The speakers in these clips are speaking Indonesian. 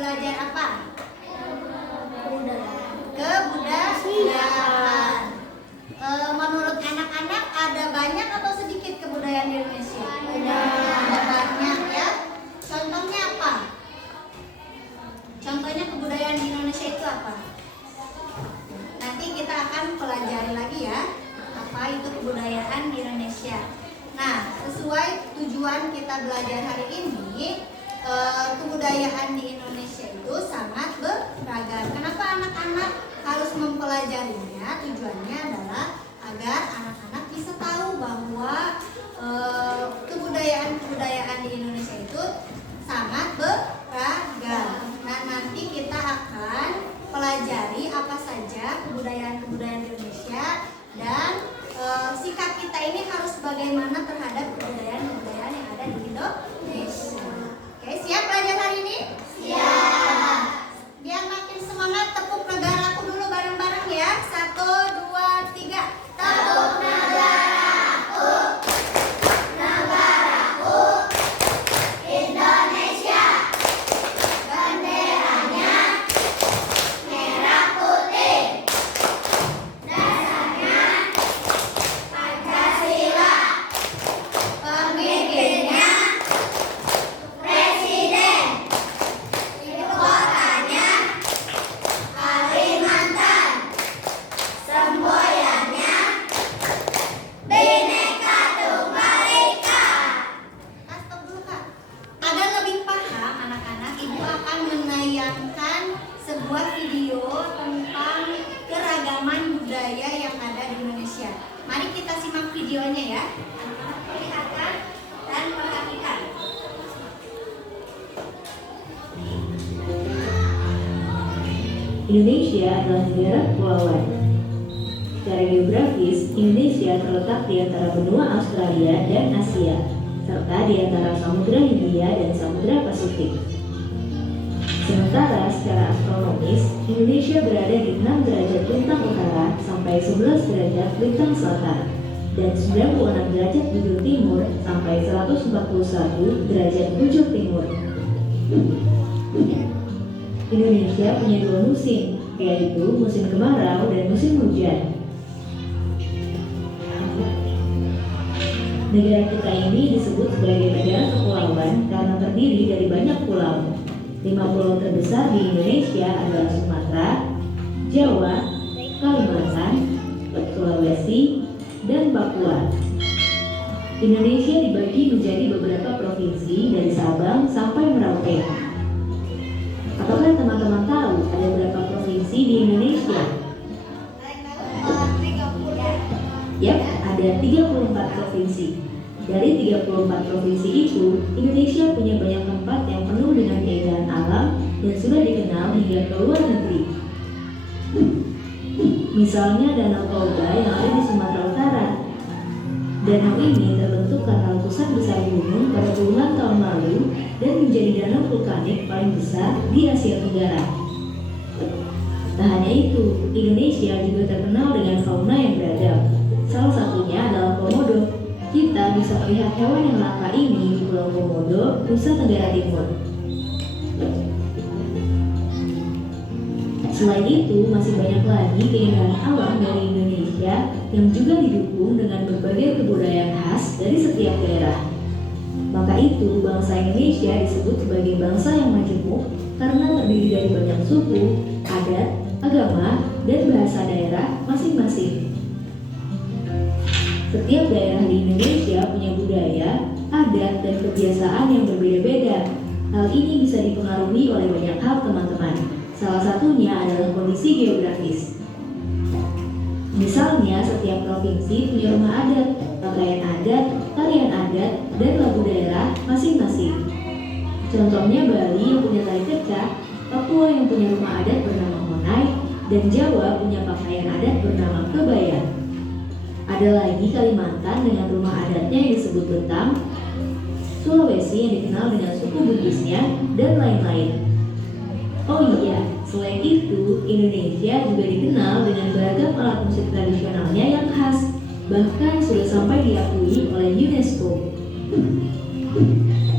belajar apa? Kebudayaan. Menurut anak-anak ada banyak atau sedikit kebudayaan di Indonesia? Ada banyak ya. Contohnya apa? Contohnya kebudayaan di Indonesia itu apa? Nanti kita akan pelajari lagi ya, apa itu kebudayaan di Indonesia. Nah, sesuai tujuan kita belajar hari ini, kebudayaan di Indonesia itu sangat beragam. Kenapa anak-anak harus mempelajarinya? Tujuannya adalah agar anak-anak bisa tahu bahwa kebudayaan di Indonesia itu sangat beragam. Nah, nanti kita akan pelajari apa saja kebudayaan-kebudayaan di Indonesia dan sikap kita ini harus bagaimana terhadap kebudayaan-kebudayaan yang ada di Indonesia. Oke, siap belajar hari ini? Siap. Biar makin semangat, tepuk negaraku dulu bareng-bareng ya. 1, 2, 3. Tepuk negaraku, negaraku, Indonesia. Benderanya merah putih. Dasarnya Pancasila. Pemimpinnya Presiden. Ibu kotanya Kalimantan. Semboyannya Bhinneka Tunggal Ika. Stop dulu Kak. Agar lebih paham anak-anak, Ibu akan menayangkan sebuah video tentang keragaman budaya yang ada di Indonesia. Mari kita simak videonya ya. Anak-anak perlihatkan dan perhatikan. Indonesia adalah negara kepulauan. Secara geografis, Indonesia terletak di antara benua Australia dan Asia, serta di antara Samudra Hindia dan Samudra Pasifik. Sementara secara astronomis, Indonesia berada di 6 derajat lintang utara sampai 11 derajat lintang selatan, dan 96 derajat bujur timur sampai 141 derajat bujur timur. Indonesia punya 2 musim, yaitu musim kemarau dan musim hujan. Negara kita ini disebut sebagai negara kepulauan karena terdiri dari banyak pulau. 5 pulau terbesar di Indonesia adalah Sumatera, Jawa, Kalimantan, Sulawesi, dan Papua. Indonesia dibagi menjadi beberapa provinsi dari Sabang sampai Merauke. Apakah teman-teman tahu ada berapa provinsi di Indonesia? Yap, ada 34 provinsi. Dari 34 provinsi itu, Indonesia punya banyak tempat yang penuh dengan keindahan alam dan sudah dikenal hingga ke luar negeri. Misalnya Danau Toba yang ada di Sumatera Utara. Danau ini terbentuk karena letusan besar gunung pada puluhan tahun lalu dan menjadi danau vulkanik paling besar di Asia Tenggara. Tak hanya itu, Indonesia juga terkenal dengan fauna yang beragam. Salah satunya adalah komodo. Kita bisa melihat hewan yang langka ini di Pulau Komodo, Nusa Tenggara Timur. Selain itu, masih banyak lagi keindahan alam dari Indonesia yang juga didukung dengan berbagai kebudayaan khas dari setiap daerah. Maka itu, bangsa Indonesia disebut sebagai bangsa yang majemuk karena terdiri dari banyak suku, adat, agama, dan bahasa daerah masing-masing. Setiap daerah di Indonesia punya budaya, adat, dan kebiasaan yang berbeda-beda. Hal ini bisa dipengaruhi oleh banyak hal, teman-teman. Salah satunya adalah kondisi geografis. Misalnya, setiap provinsi punya rumah adat, pakaian adat, tarian adat, dan lagu daerah masing-masing. Contohnya Bali yang punya tari kecak, Papua yang punya rumah adat bernama Honai, dan Jawa punya pakaian adat bernama kebaya. Ada lagi Kalimantan dengan rumah adatnya yang disebut Betang, Sulawesi yang dikenal dengan suku Bugisnya, dan lain-lain. Oh iya, selain itu, Indonesia juga dikenal dengan beragam alat musik tradisionalnya yang khas, bahkan sudah sampai diakui oleh UNESCO.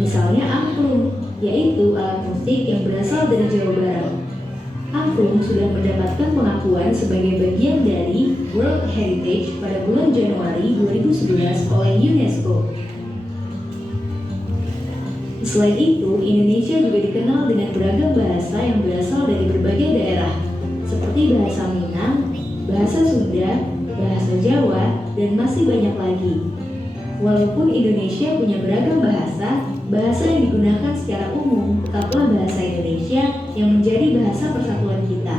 Misalnya angklung, yaitu alat musik yang berasal berasal dari Jawa Barat. Angklung sudah mendapatkan pengakuan sebagai bagian dari World Heritage pada bulan Januari 2011 oleh UNESCO. Selain itu, Indonesia juga dikenal dengan beragam bahasa yang berasal dari berbagai daerah, seperti bahasa Minang, bahasa Sunda, bahasa Jawa, dan masih banyak lagi. Walaupun Indonesia punya beragam bahasa, bahasa yang digunakan secara umum tetaplah bahasa Indonesia yang menjadi bahasa persatuan kita.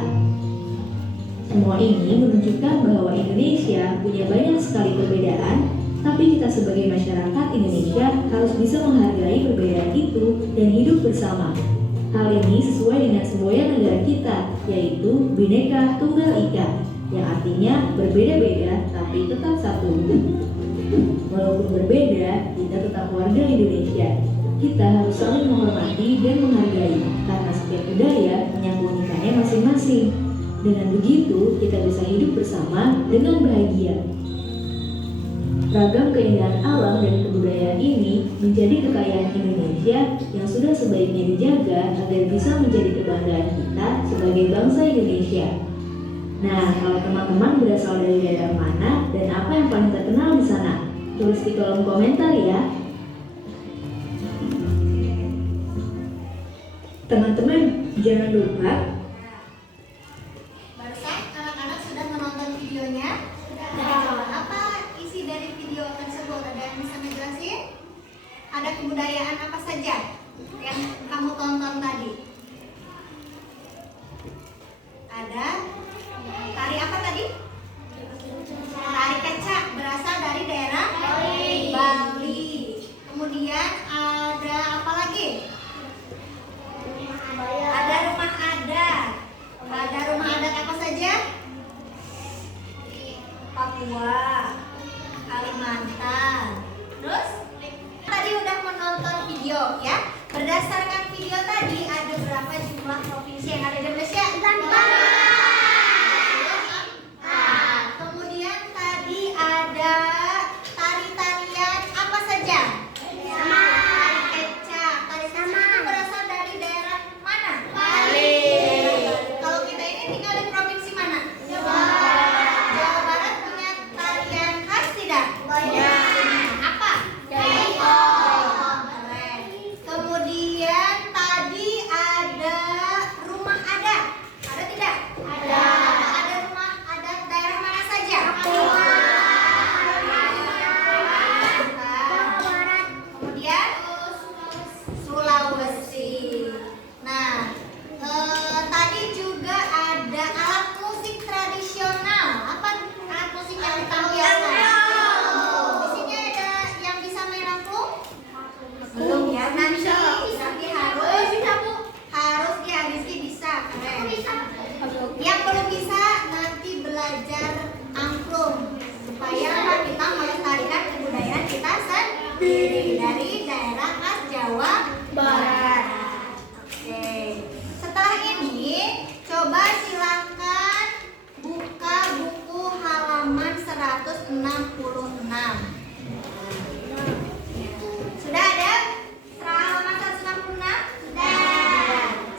Semua ini menunjukkan bahwa Indonesia punya banyak sekali perbedaan, tapi kita sebagai masyarakat Indonesia harus bisa menghargai perbedaan itu dan hidup bersama. Hal ini sesuai dengan semboyan negara kita, yaitu Bhinneka Tunggal Ika, yang artinya berbeda-beda tapi tetap satu. Walaupun berbeda, kita tetap warga Indonesia. Kita harus saling menghormati dan menghargai, karena setiap budaya punya keunikannya masing-masing. Dengan begitu, kita bisa hidup bersama dengan bahagia. Ragam keindahan alam dan kebudayaan ini menjadi kekayaan Indonesia yang sudah sebaiknya dijaga agar bisa menjadi kebanggaan kita sebagai bangsa Indonesia. Nah, kalau teman-teman berasal dari daerah mana dan apa yang paling terkenal di sana? Tulis di kolom komentar ya. Teman-teman, jangan lupa. Barusan anak-anak sudah menonton videonya? Apa isi dari video tersebut? Ada yang bisa menjelaskan? Ada kebudayaan apa saja yang kamu tonton tadi? Ada tari apa tadi? Tari kecak, berasal dari daerah Bali. Kemudian ada apa lagi? Ada rumah adat. Ada rumah adat apa saja? Papua, Kalimantan. Terus tadi udah menonton video ya. Berdasarkan video tadi, ada berapa jumlah provinsi yang ada di Indonesia? 4. Kemudian tadi ada tari-tarian apa saja? Tari kecak. Tari kecak itu berasal dari daerah mana? Bali. Kalau kita ini tinggal di provinsi mana? Jawa Barat punya tarian khas tidak? Apa? Keren. Kemudian tadi ada rumah adat. Ada tidak? Ada. Ada rumah adat daerah mana saja? Kemudian Sulawesi. Nah, tadi juga ada alat musik tradisional. Apa alat musik yang ditampilkan? Di sini ada yang bisa main angklung? Belum ya. Nanti harus dihabisi bisa. Keren. Yang belum bisa nanti belajar angklung supaya kita melestarikan kebudayaan kita sendiri dari daerah khas Jawa Barat. Oke. Setelah ini coba silakan buka buku halaman 166. Sudah ada? Halaman 166? Sudah.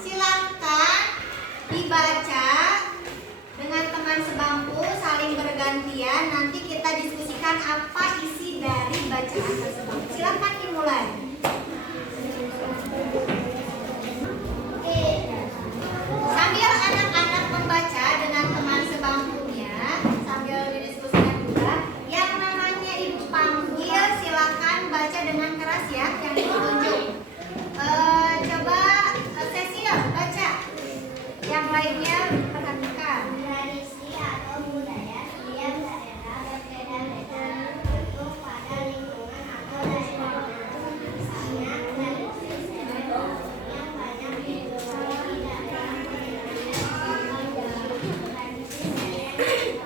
Silakan dibaca dengan teman sebangku, saling bergantian. Nanti kita diskusikan apa isi dari bacaan tersebut. Silakan dimulai. Sambil anak-anak membaca dengan teman sebangkunya, sambil didiskusikan juga, yang namanya ibu panggil silakan baca dengan keras ya, yang ditunjuk. Coba Cecil baca. Yang lainnya perhatikan. Tradisi atau budaya setiap daerah berbeda-beda tergantung pada lingkungan atau daerah. Misalnya tradisi sepak yang banyak digelar di daerah tradisi yang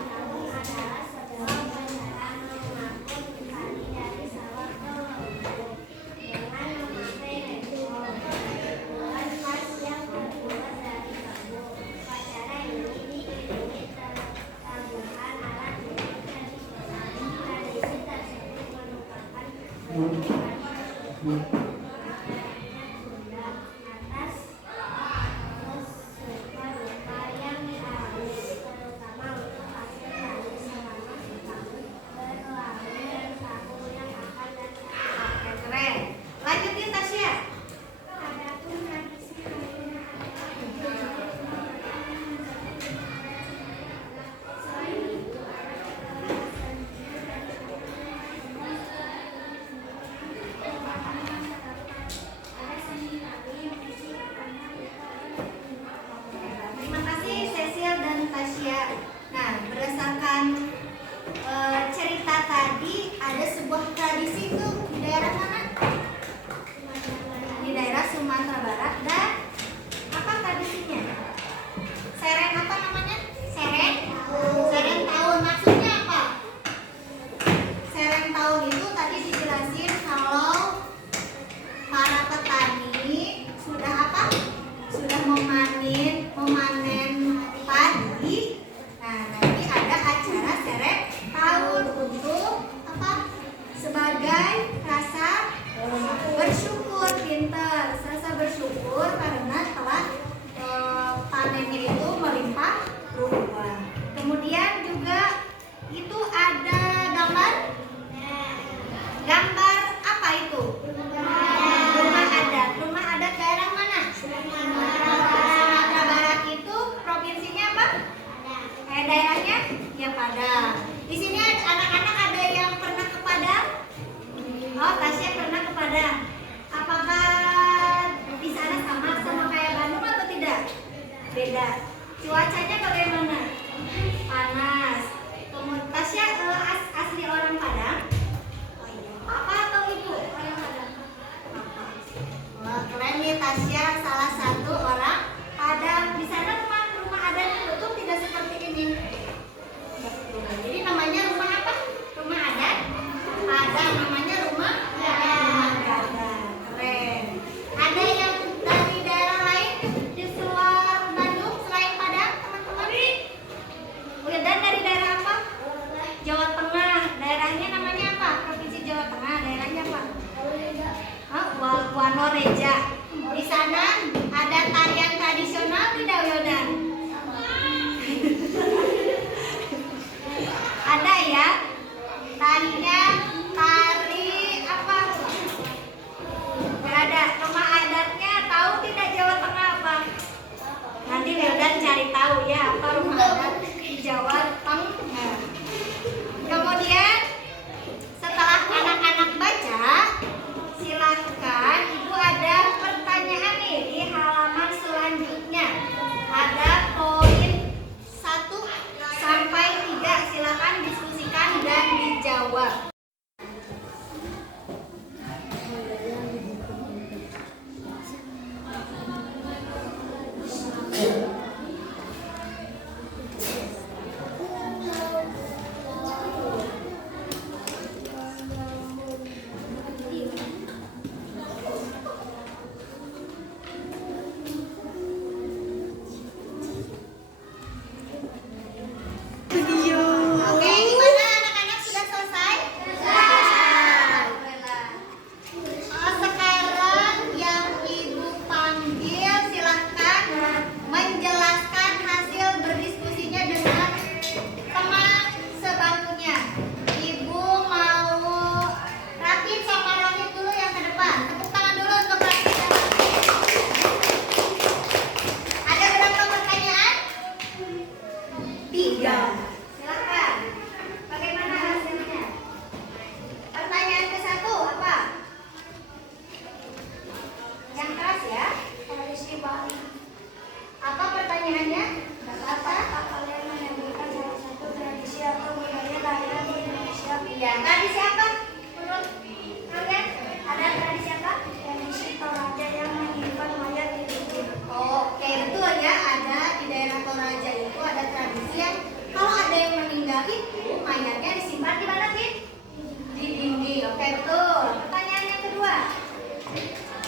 tahun adalah sebuah upacara mengangkut padi dari sawah ke laut dengan memakai ritual khas yang terbuat dari bambu. Upacara ini diiringi tanggungan alat musik tradisional. Tradisi tersebut merupakan peninggalan bunda atas dalam cerita tadi ada sebuah tradisi tuh di daerah mana? Di daerah Sumatera Barat. Dan apa tradisinya? Sereng apa namanya? Sereng tahun. Maksudnya apa? Sereng tahun itu tadi dijelasin kalau para petani sudah apa? Sudah memanen padi. Nah, nanti ada acara sereng tahun untuk apa? Sebagai rasa bersyukur, pintar, rasa bersyukur karena telah panennya itu melimpah ruah. Kemudian juga itu ada gambar apa itu? Rumah adat. Rumah adat daerah mana? Sumatera Barat itu provinsinya apa? Daerahnya ya Padang. Di sini anak-anak ada yang pernah ke Padang? Oh, Tasya pernah ke Padang. Apakah di sana sama kayak Bandung atau tidak? Beda. Cuacanya bagaimana? Panas. Kemudian Tasya asli orang Padang? Apa atau ibu orang Padang? Wah, keren nih Tasya, salah satu orang Padang. Di sana rumah adatnya betul tidak seperti ini. Jadi namanya rumah apa? Rumah adat Padang, namanya rumah adat. Keren. Ada yang dari daerah lain di luar Bandung selain Padang, teman-teman? Dan dari daerah apa? Jawa Tengah. Daerahnya namanya apa? Provinsi Jawa Tengah. Daerahnya apa? Wanoreja. Di sana ada tarian tradisional tidak, Yodan? Ada ya. Tarinya tari apa? Gak ada. Rumah adatnya tahu tidak Jawa Tengah apa? Nanti Yodan cari tahu ya apa rumah adat di Jawa Tengah. Kemudian setelah anak-anak baca, silahkan ibu ada pertanyaan nih di halaman selanjutnya. Ada poin 1 sampai 3, silahkan diskusikan dan dijawab. Oke, gimana anak-anak sudah selesai? Selesai. Oh, sekarang yang ibu panggil silahkan menjelaskan hasil berdiskusinya dengan teman sebangkunya. Ibu mau Rafid sama Rafid dulu yang ke depan. Tepuk tangan dulu untuk Rafid. Ada berapa pertanyaan? 3. Silakan. Bagaimana hasilnya? Pertanyaan ke-1 apa? Yang keras ya. Tradisi Bali. Apa pertanyaannya? Apakah kalian menyebutkan salah satu tradisi atau budaya daerah di Indonesia? Iya. Tradisi apa? Menurut kalian ada tradisi apa? Tradisi Toraja yang menyimpan mayat di dinding. Oke, betul ya. Ada di daerah Toraja itu ada tradisi yang kalau ada yang meninggal itu mayatnya disimpan di mana sih? Di dinding. Oke, betul. Pertanyaan yang kedua.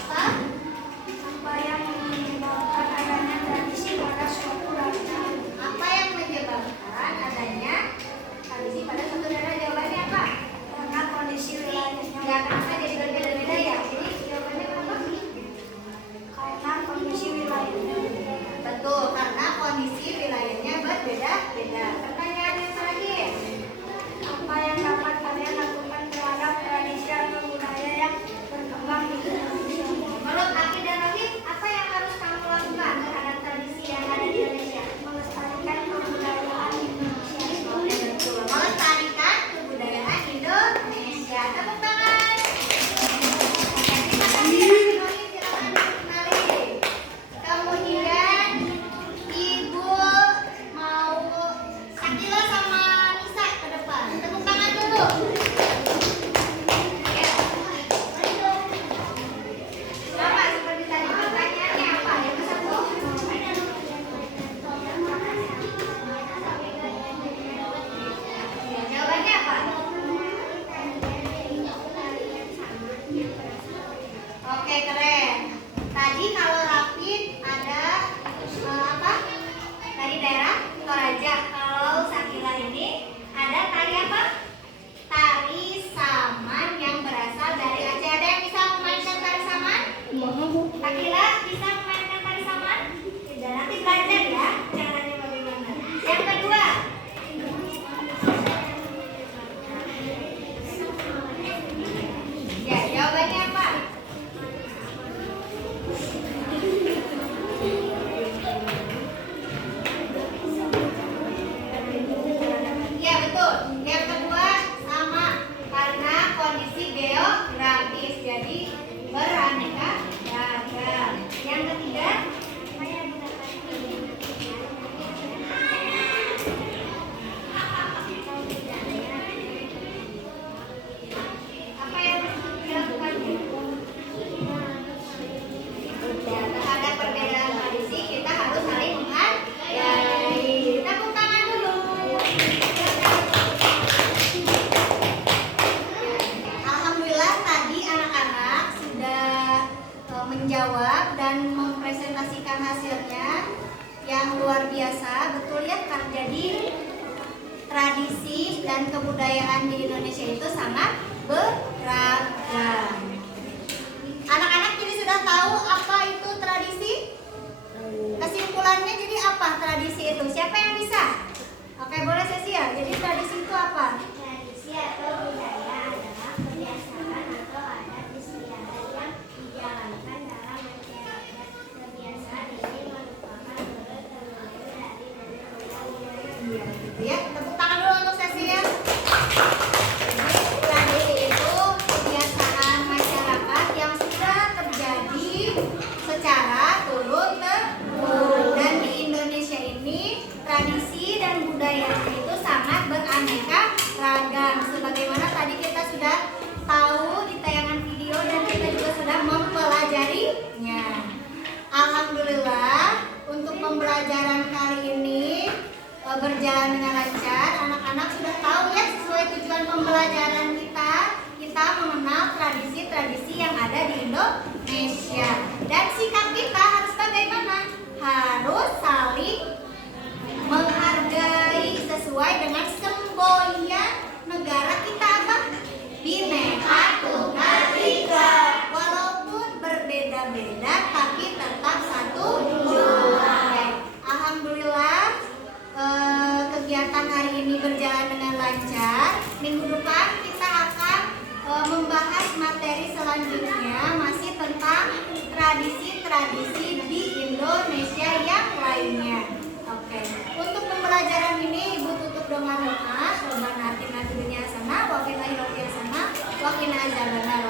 Apa? Apa yang menyebabkan adanya tradisi pada suatu daerah? Apa yang menyebabkan adanya tradisi pada suatu daerah? Jawabannya apa? Karena kondisi wilayahnya. Ya, kenapa jadi berbeda-beda ya? Jadi jawabannya apa? Karena kondisi wilayahnya. Betul, karena kondisi wilayahnya berbeda-beda. Pertanyaan yang terakhir. Ya. Coba seperti tadi pertanyaannya apa? Yang ke-1. Ya, jawabannya apa? Oke, keren. Tadi kalau rapid ada apa? Tari daerah Toraja. Kalau Sakila ini ada tari apa? Tari saman yang berasal dari Aceh. Ada yang bisa memainkan tari saman? Sakila bisa memainkan tari saman? Tidak, nanti belajar ya caranya bagaimana. Yang kedua. Ya, jawabannya apa? Ya, betul. Yang kedua sama karena kondisi geografis, jadi beraneka ragam. Yang ketiga, apa yang dilakukan? Ya, terhadap perbedaan tradisi kita harus saling menghargai. Tepuk tangan dulu. Alhamdulillah tadi anak-anak sudah menjawab dan mempresentasikan hasilnya yang luar biasa, betul ya Kak? Jadi tradisi dan kebudayaan di Indonesia itu sangat beragam. Anak-anak jadi sudah tahu apa itu tradisi? Kesimpulannya jadi apa tradisi itu? Siapa yang bisa? Oke, boleh Cecia. Jadi tradisi itu apa? Tradisi atau budaya adalah kebiasaan atau adat istiadat yang dijalankan dalam masyarakat. Kebiasaan ini merupakan turun-temurun dari nenek moyang. Iya, gitu ya. Tepuk tangan dulu untuk Cecia. Jadi tradisi itu kebiasaan masyarakat yang sudah terjadi secara turun-temurun. Dan di Indonesia ini tradisi dan budayanya itu sangat beraneka ragam. Sebagaimana tadi kita sudah tahu di tayangan video dan kita juga sudah mempelajarinya. Alhamdulillah untuk pembelajaran kali ini berjalan dengan lancar. Anak-anak sudah tahu ya sesuai tujuan pembelajaran kita. Kita mengenal tradisi-tradisi yang ada di Indonesia. Dan sikap kita harus bagaimana? Harus saling menghargai sesuai dengan semboyan negara kita apa? Bhinneka Tunggal Ika. Walaupun berbeda-beda tapi tetap satu jua. Alhamdulillah kegiatan hari ini berjalan dengan lancar. Minggu depan kita akan membahas materi selanjutnya masih tentang tradisi-tradisi di Indonesia yang lainnya. Oke, untuk pembelajaran ini Ibu tutup dengan doa. Rabbana atina fid dunya hasanah wa fil akhirati hasanah wa qina adzabannar.